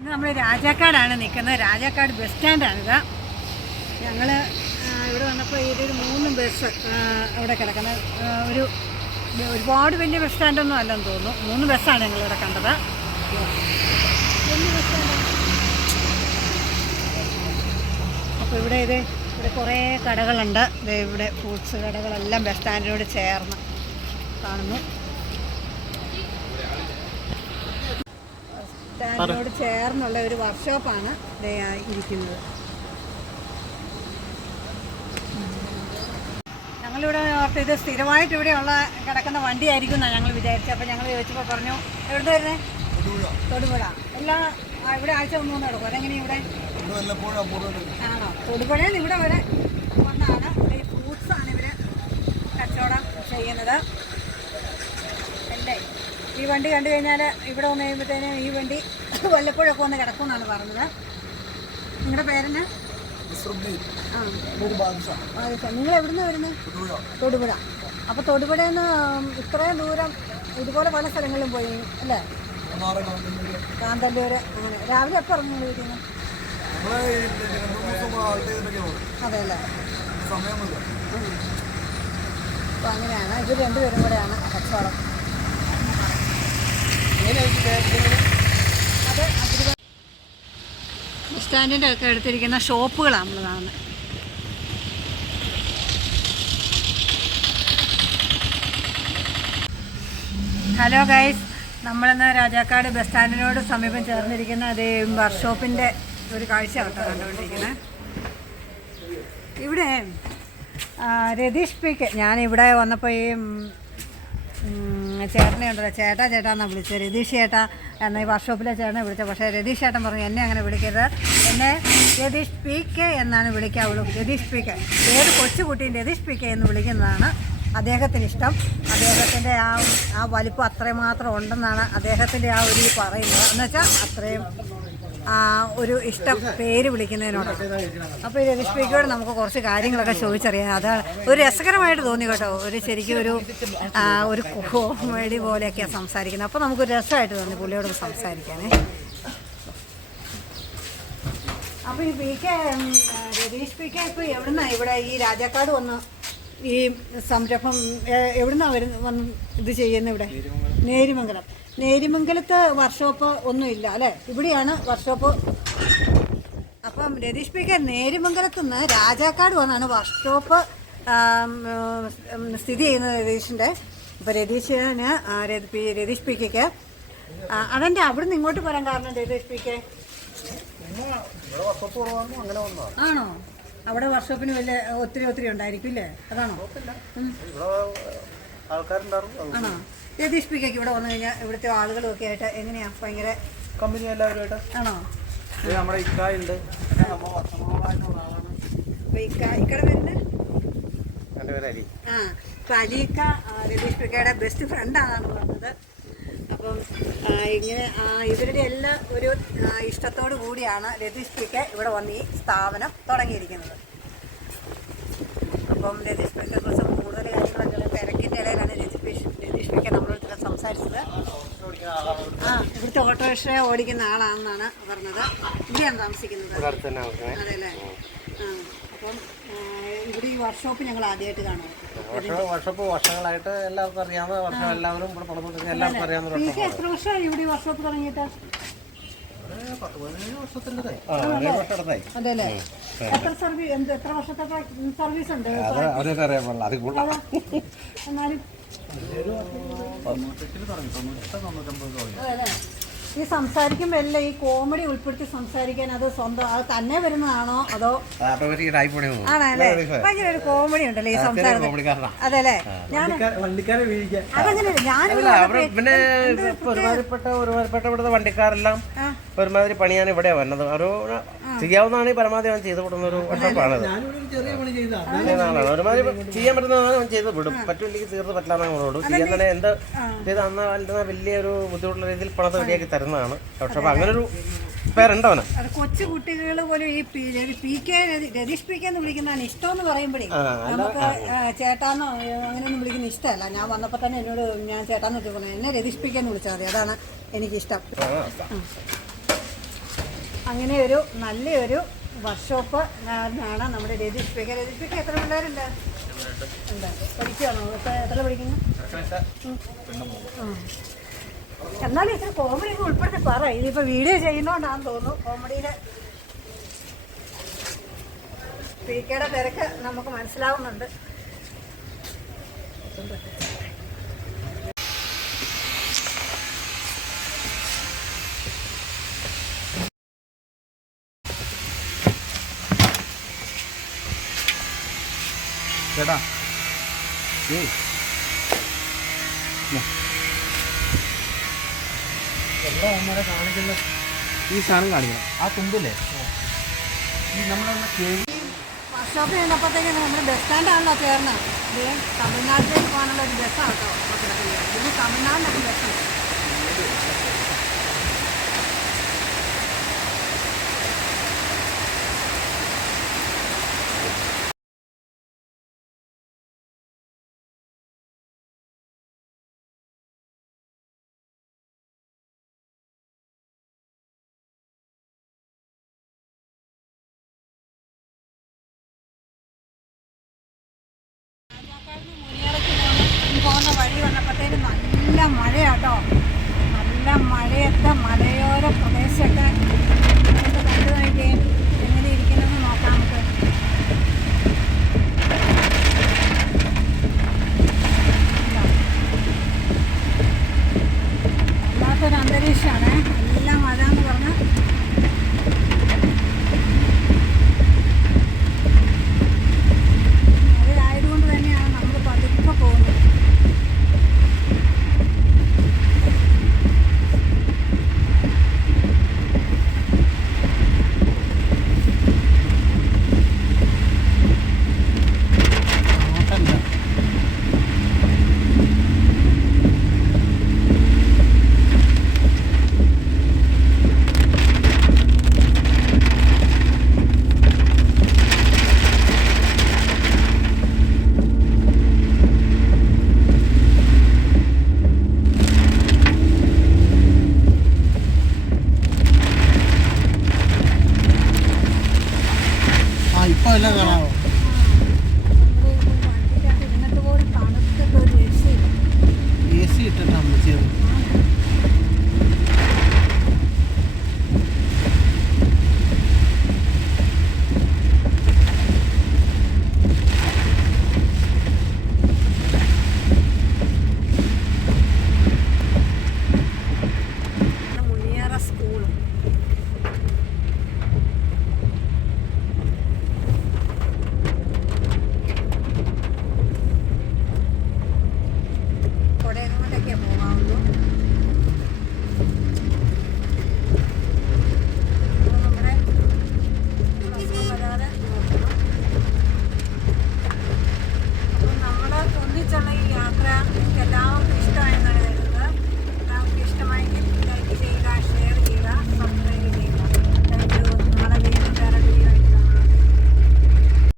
ഇന്ന് നമ്മൾ രാജാക്കാടാണ് നിൽക്കുന്നത്. രാജാക്കാട് ബസ് സ്റ്റാൻഡാണിത്. ഞങ്ങൾ ഇവിടെ വന്നപ്പോൾ ഇതൊരു 3 ബസ് അവിടെ കിടക്കുന്നത്. ഒരുപാട് വലിയ ബസ് സ്റ്റാൻഡൊന്നും അല്ലെന്ന് തോന്നുന്നു. 3 ബസ്സാണ് ഞങ്ങളിവിടെ കണ്ടത്. വലിയ ബസ് സ്റ്റാൻഡ്. അപ്പോൾ ഇവിടെ കുറേ കടകളുണ്ട്. ഇവിടെ ഫ്രൂട്ട്സ് കടകളെല്ലാം ബസ് സ്റ്റാൻഡിനോട് ചേർന്ന് കാണുന്നു. സ്റ്റാൻഡിനോട് ചേർന്നുള്ള ഒരു വർക്ക്ഷോപ്പാണ് ഇരിക്കുന്നത്. ഞങ്ങളിവിടെ ഓർത്ത് ഇത് സ്ഥിരമായിട്ട് ഇവിടെയുള്ള കിടക്കുന്ന വണ്ടിയായിരിക്കും എന്നാണ് ഞങ്ങൾ വിചാരിച്ചത്. അപ്പോൾ ഞങ്ങൾ ചോദിച്ചപ്പോൾ പറഞ്ഞു എവിടെ വരുന്നത്? തൊടുപുഴ. ഇവിടെ ആഴ്ച 3 നടക്കും. അതെങ്ങനെയാണ് ഇവിടെ? ആണോ? തൊടുപുഴയിൽ നിന്ന് ഇവിടെ വരെ വന്നാണ് ഈ ഫ്രൂട്ട്സാണ് ഇവർ കച്ചവടം ചെയ്യുന്നത്. അല്ലേ, ഈ വണ്ടി കണ്ടു കഴിഞ്ഞാൽ ഇവിടെ വന്നു കഴിയുമ്പോഴത്തേനും ഈ വണ്ടി വല്ലപ്പോഴൊക്കെ വന്ന് കിടക്കുമെന്നാണ് പറഞ്ഞത്. നിങ്ങളുടെ പേരെന്നാ? നിങ്ങൾ എവിടുന്ന് വരുന്നത്? തൊടുപുഴ. അപ്പോൾ തൊടുപുഴയിൽ നിന്ന് ഇത്രയും ദൂരം ഇതുപോലെ പല സ്ഥലങ്ങളിലും പോയി അല്ലേ? കാന്തല്ലൂർ. അങ്ങനെ രാവിലെ എപ്പോൾ ഇറങ്ങി വീട്ടിൽ? അതെ അല്ലേ. അപ്പോൾ അങ്ങനെയാണ്. ഇത് 2 പേരും കൂടെയാണ് കച്ചവടം. അത് ബസ് സ്റ്റാൻഡിൻ്റെ ഒക്കെ എടുത്തിരിക്കുന്ന ഷോപ്പുകളാണ് നമ്മൾ കാണുന്നത്. ഹലോ ഗൈസ്, നമ്മളിന്ന് രാജാക്കാട് ബസ് സ്റ്റാൻഡിനോട് സമീപം ചേർന്നിരിക്കുന്ന അതേ വർക്ക്ഷോപ്പിൻ്റെ ഒരു കാഴ്ച കേട്ടോ കണ്ടുകൊണ്ടിരിക്കുന്നത്. ഇവിടെ രതീഷ് പിക്ക്, ഞാനിവിടെ വന്നപ്പോൾ ഈ ചേട്ടനെ ഉണ്ടല്ലോ, ചേട്ടാന്നാണ് വിളിച്ചത്. രതീഷ് ചേട്ടാ എന്ന ഈ വർക്ക്ഷോപ്പിലെ ചേട്ടനെ വിളിച്ചത്. പക്ഷേ രതീഷ് ചേട്ടൻ പറഞ്ഞു എന്നെ അങ്ങനെ വിളിക്കരുത്, എന്നെ രതീഷ് പി കെ എന്നാണ് വിളിക്കാവുള്ളൂ. രതീഷ് പി കെ, ഏത് കൊച്ചുകുട്ടിയും രതീഷ് പി കെ എന്ന് വിളിക്കുന്നതാണ് അദ്ദേഹത്തിന് ഇഷ്ടം. അദ്ദേഹത്തിൻ്റെ ആ വലിപ്പം അത്രമാത്രം ഉണ്ടെന്നാണ് അദ്ദേഹത്തിൻ്റെ ആ ഒരു പറയുന്നത്. എന്ന് വെച്ചാൽ അത്രയും ഒരു ഇഷ്ടം പേര് വിളിക്കുന്നതിനോട്. അപ്പോൾ ഈ രതീഷ് പി കെയോട് നമുക്ക് കുറച്ച് കാര്യങ്ങളൊക്കെ ചോദിച്ചറിയാം. അതാണ് ഒരു രസകരമായിട്ട് തോന്നി കേട്ടോ. ശരിക്കും ഒരു കോമഡി പോലെയൊക്കെയാണ് സംസാരിക്കുന്നത്. അപ്പോൾ നമുക്കൊരു രസമായിട്ട് തോന്നി പുള്ളിയോട് സംസാരിക്കാനേ. അപ്പോൾ ഈ P K, Ratheesh P K ഇപ്പോൾ എവിടുന്നാണ് ഇവിടെ ഈ രാജാക്കാട് വന്ന് ഈ സംരംഭം എവിടുന്നാണ് വന്ന് ഇത് ചെയ്യുന്നത്? ഇവിടെ നേരിമംഗലത്ത് വർക്ക്ഷോപ്പ് ഒന്നുമില്ല അല്ലേ? ഇവിടെയാണ് വർക്ക്ഷോപ്പ്. അപ്പം രതീഷ് പി കെ നേരിമംഗലത്ത് നിന്ന് രാജാക്കാട് വന്നാണ് വർക്ക്ഷോപ്പ് സ്ഥിതി ചെയ്യുന്നത് രതീഷിൻ്റെ. ഇപ്പോൾ രതീഷ് പി കെക്ക് അതെൻ്റെ അവിടുന്ന് ഇങ്ങോട്ട് വരാൻ കാരണം രതീഷ് പി കെ ആണോ? അവിടെ വർക്ക്ഷോപ്പിന് വലിയ ഒത്തിരി ഉണ്ടായിരിക്കും അല്ലേ? അതാണോ? ആണോ? രതീഷ് പി കെക്ക് ഇവിടെ വന്നു കഴിഞ്ഞാൽ ഇവിടുത്തെ ആളുകളൊക്കെ ആയിട്ട് എങ്ങനെയാണ്? ഭയങ്കര കമ്പനി എല്ലാവരുമായിട്ട്. ആണോ? നമ്മുടെ ഇക്കായുണ്ട്. ഇക്കടെ പേരുണ്ട്. ഇപ്പം അലിക്ക രതീഷ് പി കെയുടെ ബെസ്റ്റ് ഫ്രണ്ടാണെന്ന് പറഞ്ഞത്. അപ്പം ഇങ്ങനെ ഇവരുടെ എല്ലാം ഒരു ഇഷ്ടത്തോടു കൂടിയാണ് രതീഷ് പി കെ ഇവിടെ വന്ന് ഈ സ്ഥാപനം തുടങ്ങിയിരിക്കുന്നത്. അപ്പം രതീഷ് പി കെയെ കുറിച്ച് കൂടുതൽ കാര്യങ്ങളൊക്കെ തിരക്കിൻ്റെ ഇടയിലാണ് രതീഷ് പി കെ നമ്മളോട് സംസാരിച്ചത്. ഇവിടുത്തെ ഓട്ടോറിക്ഷ ഓടിക്കുന്ന ആളാണെന്നാണ് പറഞ്ഞത്. ഇവിടെയാണ് താമസിക്കുന്നത്. അതെ അല്ലേ? അപ്പം ഇവിടെ ഈ വർക്ക്ഷോപ്പ് ഞങ്ങൾ ആദ്യമായിട്ട് കാണും. വർക്ക്ഷോപ്പ് വർഷങ്ങളായിട്ട് എല്ലാവർക്കും അറിയാവുന്ന വർഷം എല്ലാവരും ഇവിടെ പണിതുകൊണ്ടിരിക്കുന്ന എല്ലാവർക്കും അറിയാവുന്ന. എത്ര വർഷമായി ഇവിടെ ഈ വർക്ക്ഷോപ്പ് തുടങ്ങിയിട്ട്? 10-15 വർഷത്തിൻ്റെതായി. അതെ അല്ലേ? എത്ര വർഷത്തെ സർവീസ് ഉണ്ട്? അവരൊക്കെ അറിയാൻ പാടില്ല. അത് കൂടുതലാണ്. എന്നാലും ഈ സംസാരിക്കുമ്പോൾ എല്ലാം ഈ കോമഡി ഉൾപ്പെടുത്തി സംസാരിക്കാൻ അത് തന്നെ വരുന്നതാണോ അതോ ആണല്ലേ? ഭയങ്കര ഒരു കോമഡി ഉണ്ടല്ലോ ഈ സംസാരത്തിൽ. അതെല്ലേ? അതങ്ങനെ ഒരുമാതിരിപ്പെട്ട വണ്ടിക്കാരെല്ലാം ഒരുമാതിരി പണിയാണ് ഇവിടെ വന്നത്. ഒരു ചെയ്യാവുന്നതാണ് പരമാവധി അവൻ ചെയ്ത് കൊടുക്കുന്ന ഒരു വർഷപ്പാണത്. ഒരുമാതിരി ചെയ്യാൻ പറ്റുന്നതാണ് അവൻ ചെയ്ത് വിടും. പറ്റില്ലെങ്കിൽ തീർത്ത് പറ്റില്ലാന്ന് നമ്മളോട് ചെയ്യാൻ തന്നെ എന്ത് ചെയ്ത് അന്ന് വലിയൊരു ബുദ്ധിമുട്ടുള്ള രീതിയിൽ പണത്തെ റെഡിയാക്കി തരുന്നതാണ്. പക്ഷെ അപ്പൊ അങ്ങനെ ഒരു പേരുണ്ടവന്. കൊച്ചു കുട്ടികൾ പോലും ഈ P K Ratheesh P K എന്ന് വിളിക്കുന്നതാണ് ഇഷ്ടം എന്ന് പറയുമ്പോഴേ നമുക്ക് ചേട്ടാന്നോ അങ്ങനെയൊന്നും വിളിക്കുന്ന ഇഷ്ടമല്ല. ഞാൻ വന്നപ്പോൾ തന്നെ എന്നോട് ഞാൻ ചേട്ടാന്ന് വെച്ച് പറഞ്ഞു എന്നെ രതീഷ് പി കെ എന്ന് വിളിച്ചാൽ മതി, അതാണ് എനിക്കിഷ്ടം. അങ്ങനെ ഒരു നല്ലൊരു വർക്ക്ഷോപ്പ് ആണ് നമ്മുടെ രതീഷ് സ്പീക്കർ. രതീഷ് സ്പീക്കർ എത്ര പിള്ളേരുണ്ട്? ഉണ്ട്. പഠിക്കുകയാണോ? ഇപ്പോൾ എത്ര പഠിക്കുന്നു? എന്നാലും ഇത്ര കോമഡി ഒക്കെ ഉൾപ്പെടുത്തി പറ. ഇതിപ്പോൾ വീഡിയോ ചെയ്യുന്നതുകൊണ്ടാണെന്ന് തോന്നുന്നു കോമഡിയിൽ സ്പീക്കറുടെ തിരക്ക് നമുക്ക് മനസ്സിലാവുന്നുണ്ട്. ചേട്ടാ എന്താ അമ്മരെ കാണിക്കുന്നത്? ഈ സാധനം കാണിക്കണം. ആ തുമ്പില്ലേ ഈ നമ്മുടെ വർക്ക്ഷോപ്പിൽ ചെന്നപ്പോഴത്തേക്ക് നമ്മുടെ ബസ് സ്റ്റാൻഡാണല്ലോ ചേർന്നത്. ഇത് തമിഴ്നാട്ടിലേക്ക് പോകാനുള്ള ഒരു ബസ്സാണ് കേട്ടോ. ഇത് തമിഴ്നാടിനൊക്കെ ബസ്സാണ്. പോകുന്ന വഴി വന്നപ്പോഴത്തേനും നല്ല മഴയാട്ടോ. നല്ല മഴയത്തെ മലയോര പ്രദേശമൊക്കെ നമുക്ക് കണ്ടു നോക്കിയേ എങ്ങനെ ഇരിക്കണമെന്ന് നോക്കാം നമുക്ക്. വല്ലാത്തൊരു അന്തരീക്ഷമാണ്. നല്ല മഴ എന്ന് പറഞ്ഞാൽ മഴയായതുകൊണ്ട് തന്നെയാണ് നമ്മൾ പതുക്കെ പോകുന്നത്. ഇപ്പോൾ എല്ലാം കാണാമോ?